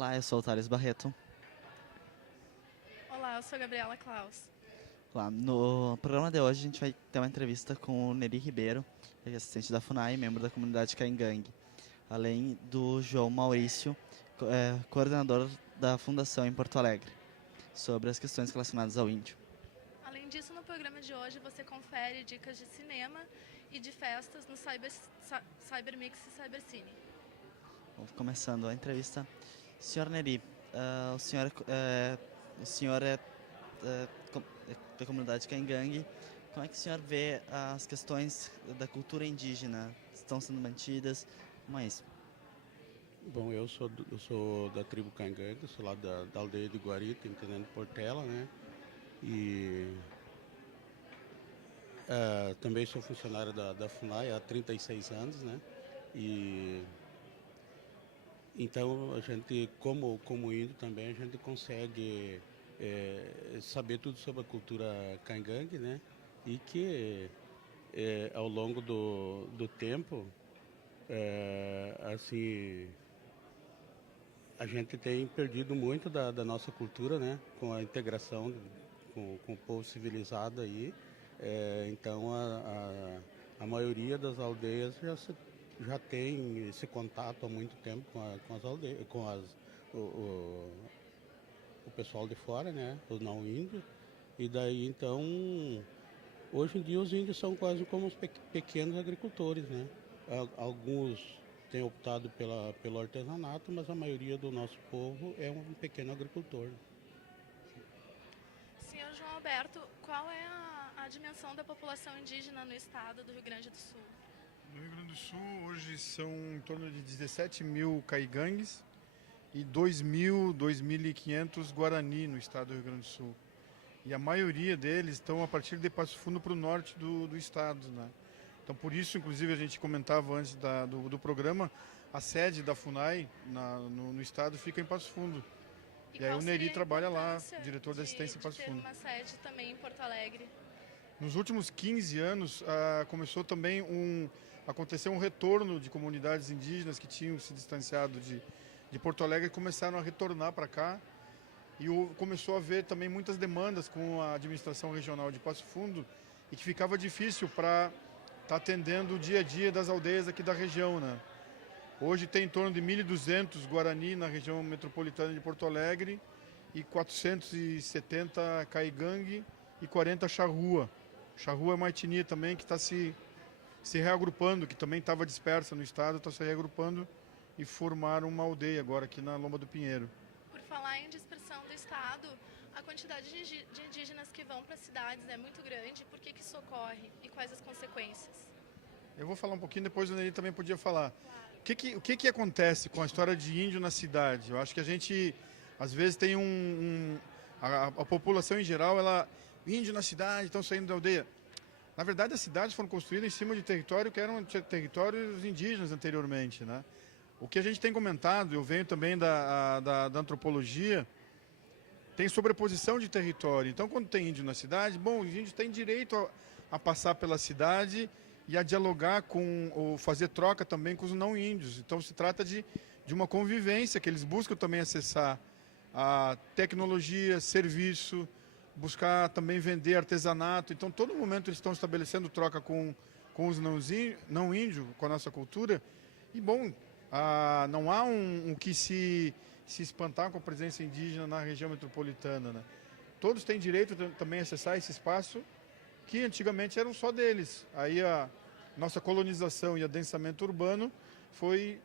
Olá, eu sou o Thales Barreto. Olá, eu sou a Gabriela Klaus. Olá, no programa de hoje a gente vai ter uma entrevista com o Neri Ribeiro, ele é assistente da FUNAI, membro da comunidade Caingangue, além do João Maurício, coordenador da Fundação em Porto Alegre, sobre as questões relacionadas ao índio. Além disso, no programa de hoje você confere dicas de cinema e de festas no Cybermix e Cybercine. Vamos começando a entrevista. Senhor Neri, o senhor é da comunidade Caingangue. Como é que o senhor vê as questões da cultura indígena? Estão sendo mantidas? Como é isso? Bom, eu sou da tribo Caingangue, sou lá da aldeia de Guarita, Intendente Portela, né? E também sou funcionário da FUNAI há 36 anos, né? E então a gente, como índio também, a gente consegue saber tudo sobre a cultura Caingangue, né? E que ao longo do tempo, assim, a gente tem perdido muito da nossa cultura, né? Com a integração com o povo civilizado aí. Então, a maioria das aldeias já tem esse contato há muito tempo com as aldeias, o pessoal de fora, né? Os não índios. E daí, então, hoje em dia os índios são quase como os pequenos agricultores, né? Alguns têm optado pelo artesanato, mas a maioria do nosso povo é um pequeno agricultor. Senhor João Alberto, qual é a dimensão da população indígena no estado do Rio Grande do Sul? No Rio Grande do Sul, hoje são em torno de 17 mil caigangues e 2.500 Guarani no estado do Rio Grande do Sul. E a maioria deles estão a partir de Passo Fundo para o norte do estado, né? Então, por isso, inclusive, a gente comentava antes do programa, a sede da FUNAI no estado fica em Passo Fundo. E aí qual o Neri seria a trabalha lá, importância diretor de assistência em Passo ter Fundo. uma sede também em Porto Alegre? Nos últimos 15 anos, começou também aconteceu um retorno de comunidades indígenas que tinham se distanciado de Porto Alegre e começaram a retornar para cá. E começou a haver também muitas demandas com a administração regional de Passo Fundo e que ficava difícil para estar atendendo o dia a dia das aldeias aqui da região, né? Hoje tem em torno de 1.200 Guarani na região metropolitana de Porto Alegre e 470 Caigangue e 40 Charrua. Charrua é uma etnia também que está se reagrupando, que também estava dispersa no estado, está se reagrupando e formaram uma aldeia agora aqui na Lomba do Pinheiro. Por falar em dispersão do estado, a quantidade de indígenas que vão para as cidades é muito grande. Por que isso ocorre e quais as consequências? Eu vou falar um pouquinho, depois o Neri também podia falar. O que acontece com a história de índio na cidade? Eu acho que a gente, às vezes, tem a população em geral, índio na cidade, estão saindo da aldeia. Na verdade, as cidades foram construídas em cima de território que eram territórios indígenas anteriormente, né? O que a gente tem comentado, eu venho também da antropologia, tem sobreposição de território. Então, quando tem índio na cidade, bom, os índios têm direito a passar pela cidade e a dialogar ou fazer troca também com os não índios. Então, se trata de uma convivência que eles buscam também acessar a tecnologia, serviço, buscar também vender artesanato. Então, todo momento eles estão estabelecendo troca com os não índios, com a nossa cultura. E, bom, não há um que se espantar com a presença indígena na região metropolitana, né? Todos têm direito também a acessar esse espaço que antigamente eram só deles. Aí a nossa colonização e adensamento urbano foi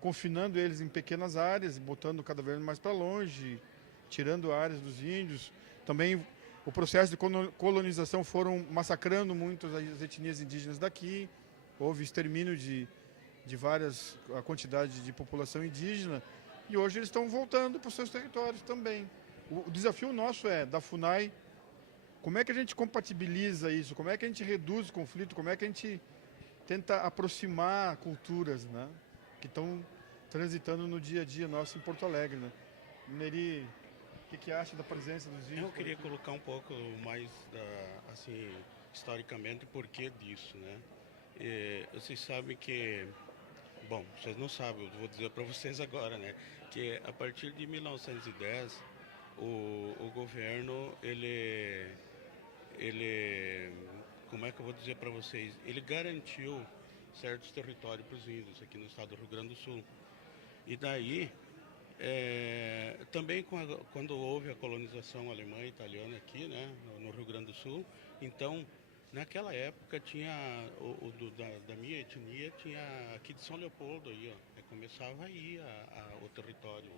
confinando eles em pequenas áreas, botando cada vez mais para longe, tirando áreas dos índios. Também o processo de colonização foram massacrando muito as etnias indígenas daqui, houve extermínio de várias quantidades de população indígena e hoje eles estão voltando para os seus territórios também. O desafio nosso da FUNAI, como é que a gente compatibiliza isso, como é que a gente reduz o conflito, como é que a gente tenta aproximar culturas, né, que estão transitando no dia a dia nosso em Porto Alegre, né? Neri, o que acha da presença dos índios? Eu queria colocar um pouco mais, historicamente, por que disso, né? Vocês sabem que Bom, vocês não sabem, eu vou dizer para vocês agora, né? Que a partir de 1910, o governo, como é que eu vou dizer para vocês? Ele garantiu certos territórios para os índios aqui no estado do Rio Grande do Sul. E daí, também quando houve a colonização alemã e italiana aqui, né, no Rio Grande do Sul, então, naquela época tinha, da minha etnia, tinha aqui de São Leopoldo, aí, ó, começava aí o território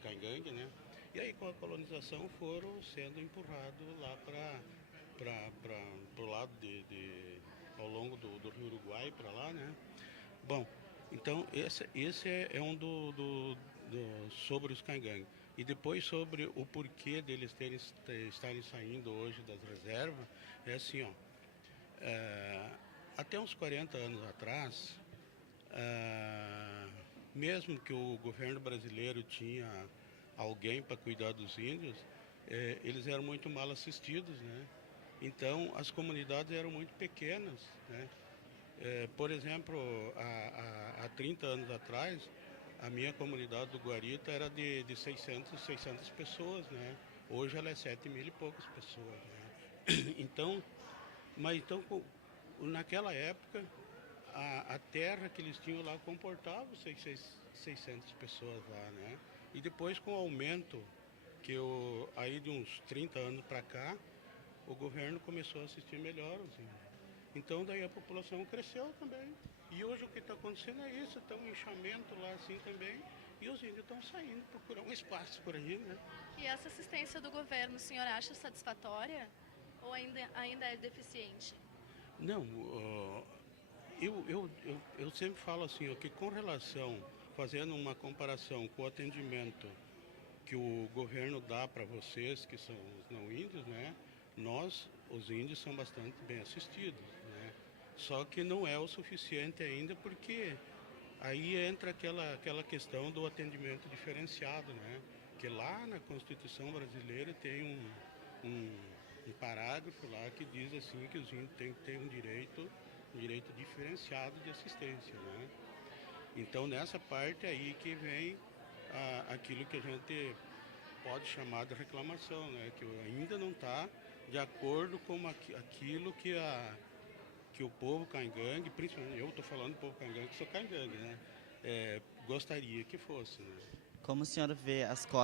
Caingangue, né? E aí com a colonização foram sendo empurrados lá para o lado ao longo do Rio Uruguai para lá, né? Bom, então esse é um sobre os Caingangue. E depois sobre o porquê deles estarem saindo hoje das reservas, é assim, ó, até uns 40 anos atrás, mesmo que o governo brasileiro tinha alguém para cuidar dos índios, eles eram muito mal assistidos, né? Então as comunidades eram muito pequenas, né? Por exemplo, há 30 anos atrás, a minha comunidade do Guarita era de 600 pessoas, né? Hoje ela é 7.000 e poucas pessoas, né? Então, naquela época, a terra que eles tinham lá comportava 600 pessoas lá, né? E depois, com o aumento, aí de uns 30 anos para cá, o governo começou a assistir melhor, assim. Então daí a população cresceu também. E hoje o que está acontecendo é isso, está um inchamento lá assim também, e os índios estão saindo, procurar um espaço por aí, né? E essa assistência do governo, o senhor acha satisfatória ou ainda é deficiente? Não, eu sempre falo assim, ó, que com relação, fazendo uma comparação com o atendimento que o governo dá para vocês, que são os não índios, né? Nós, os índios, são bastante bem assistidos, né? Só que não é o suficiente ainda, porque aí entra aquela questão do atendimento diferenciado, né? Que lá na Constituição brasileira tem um parágrafo lá que diz assim que os índios têm que ter um direito diferenciado de assistência, né? Então nessa parte aí que vem aquilo que a gente pode chamar de reclamação, né? Que ainda não está de acordo com aquilo que o povo Caingangue, principalmente eu estou falando do povo Caingangue, que sou Caingangue, né? Gostaria que fosse, né? Como o senhor vê as cotas